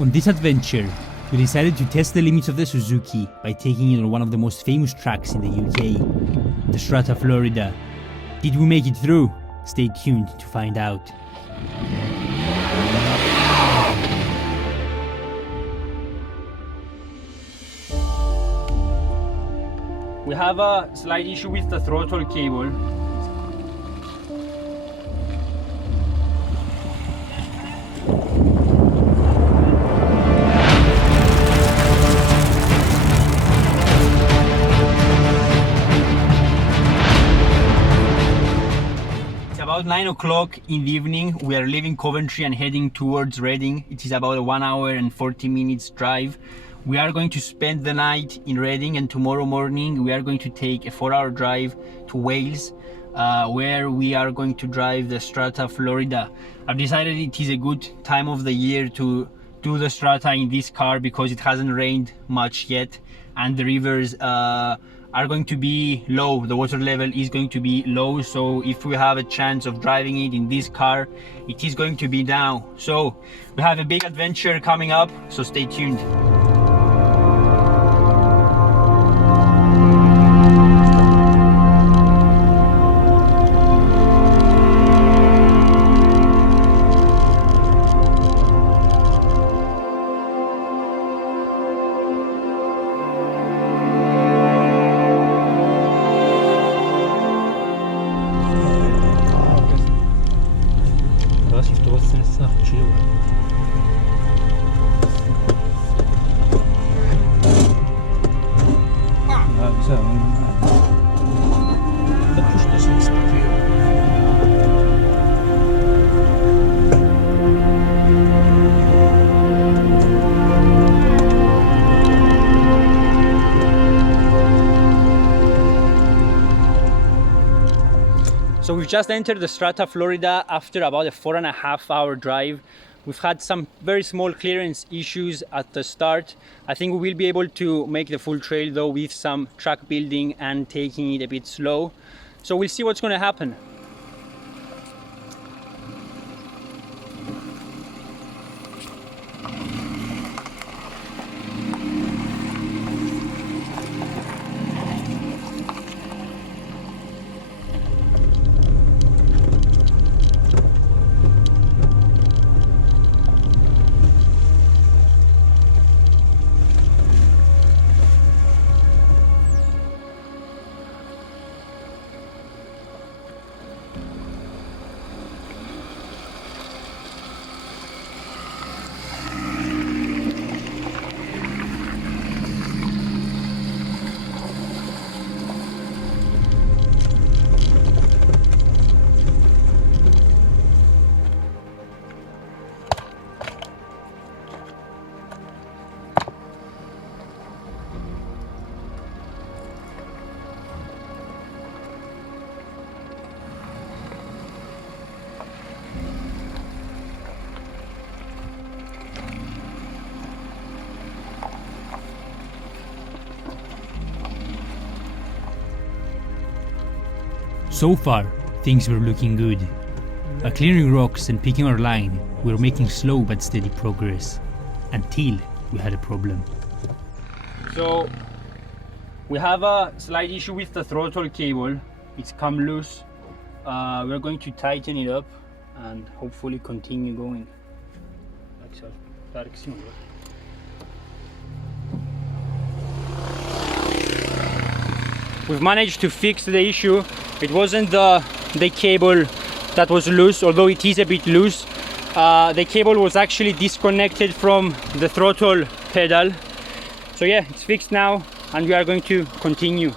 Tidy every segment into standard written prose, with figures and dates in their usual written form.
On this adventure, we decided to test the limits of the Suzuki by taking it on one of the most famous tracks in the UK, the Strata Florida. Did we make it through? Stay tuned to find out. We have a slight issue with the throttle cable. About 9 o'clock in the evening, we are leaving Coventry and heading towards Reading. It is about a 1 hour and 40 minutes drive. We are going to spend the night in Reading, and tomorrow morning we are going to take a 4-hour drive to Wales, where we are going to drive the Strata Florida. I've decided it is a good time of the year to do the Strata in this car because it hasn't rained much yet and the rivers are going to be low. The water level is going to be low, so if we have a chance of driving it in this car, it is going to be now. So we have a big adventure coming up, so stay tuned. So we've just entered the Strata Florida after about a 4.5 hour drive. We've had some very small clearance issues at the start. I think we will be able to make the full trail though with some track building and taking it a bit slow. So we'll see what's going to happen. So far, things were looking good. By clearing rocks and picking our line, we were making slow but steady progress, until we had a problem. So, we have a slight issue with the throttle cable. It's come loose. We're going to tighten it up and hopefully continue going. Like so. We've managed to fix the issue. It wasn't the cable that was loose, although it is a bit loose. The cable was actually disconnected from the throttle pedal. So yeah, it's fixed now and we are going to continue.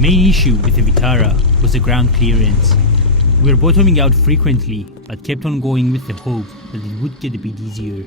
main issue with the Vitara was the ground clearance. We were bottoming out frequently, but kept on going with the hope that it would get a bit easier.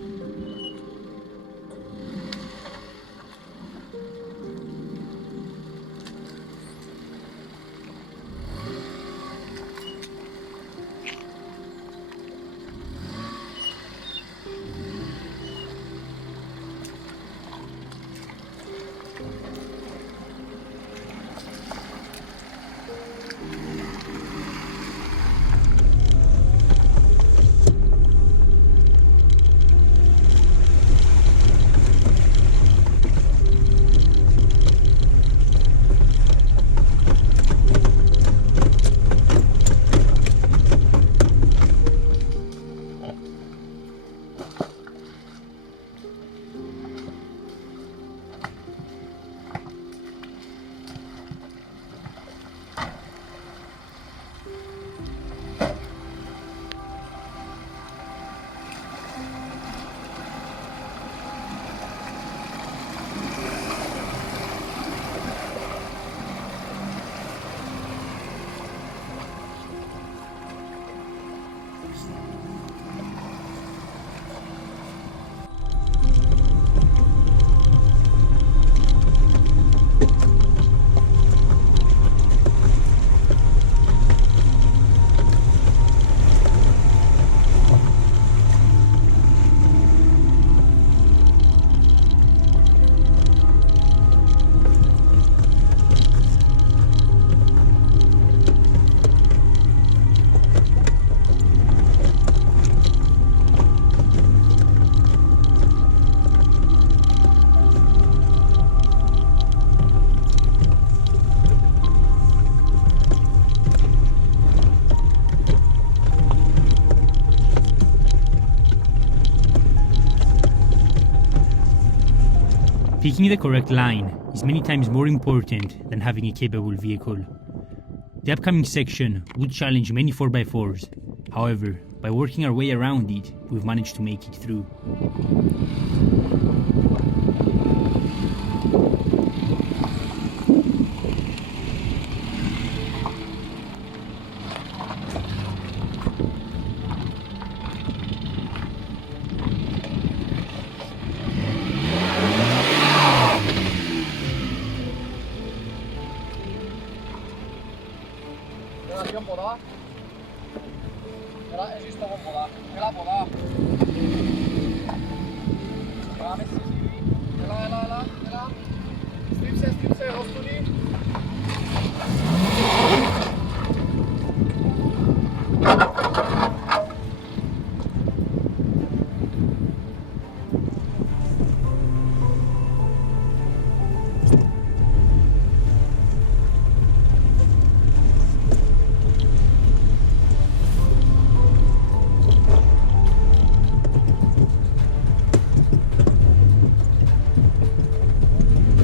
Picking the correct line is many times more important than having a capable vehicle. The upcoming section would challenge many 4x4s, however, by working our way around it, we've managed to make it through. Poda. Era există vom poda. Era poda. Máme si živí. Era. Strip se, roztudy.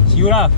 Sigura?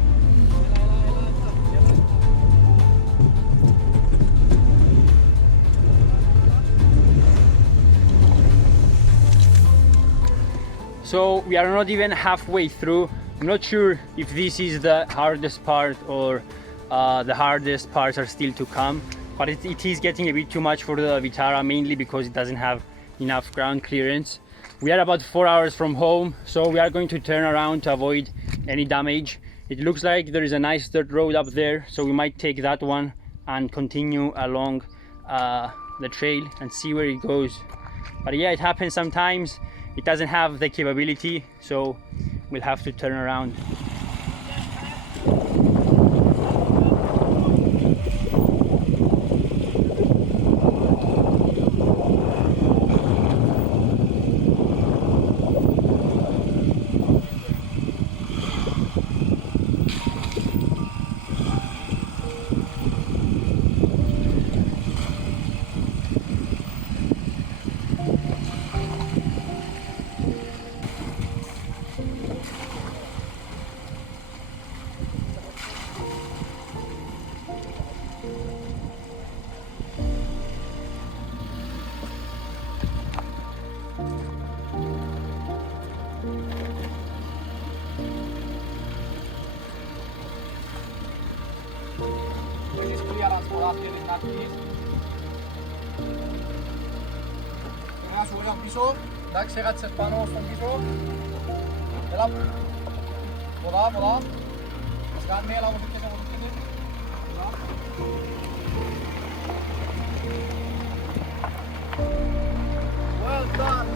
So we are not even halfway through. I'm not sure if this is the hardest part or the hardest parts are still to come, but it is getting a bit too much for the Vitara, mainly because it doesn't have enough ground clearance. We are about 4 hours from home, so we are going to turn around to avoid any damage. It looks like there is a nice dirt road up there, so we might take that one and continue along the trail and see where it goes. But yeah, it happens sometimes. It doesn't have the capability, so we'll have to turn around. Gratis. Venga, sube al piso. D'accélérer ses panneaux στον piso. Έλα. Ποδά. Ας κάνουμε, έλα, βοηθήστε. Well done.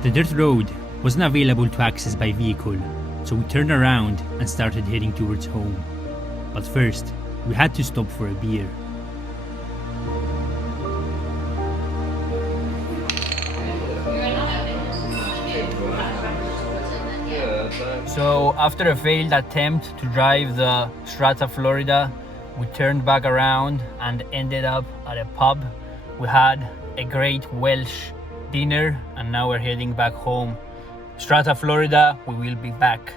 The dirt road wasn't available to access by vehicle, so we turned around and started heading towards home. But first, we had to stop for a beer. So after a failed attempt to drive the Strata Florida, we turned back around and ended up at a pub. We had a great Welsh dinner and now we're heading back home. Strata Florida, we will be back.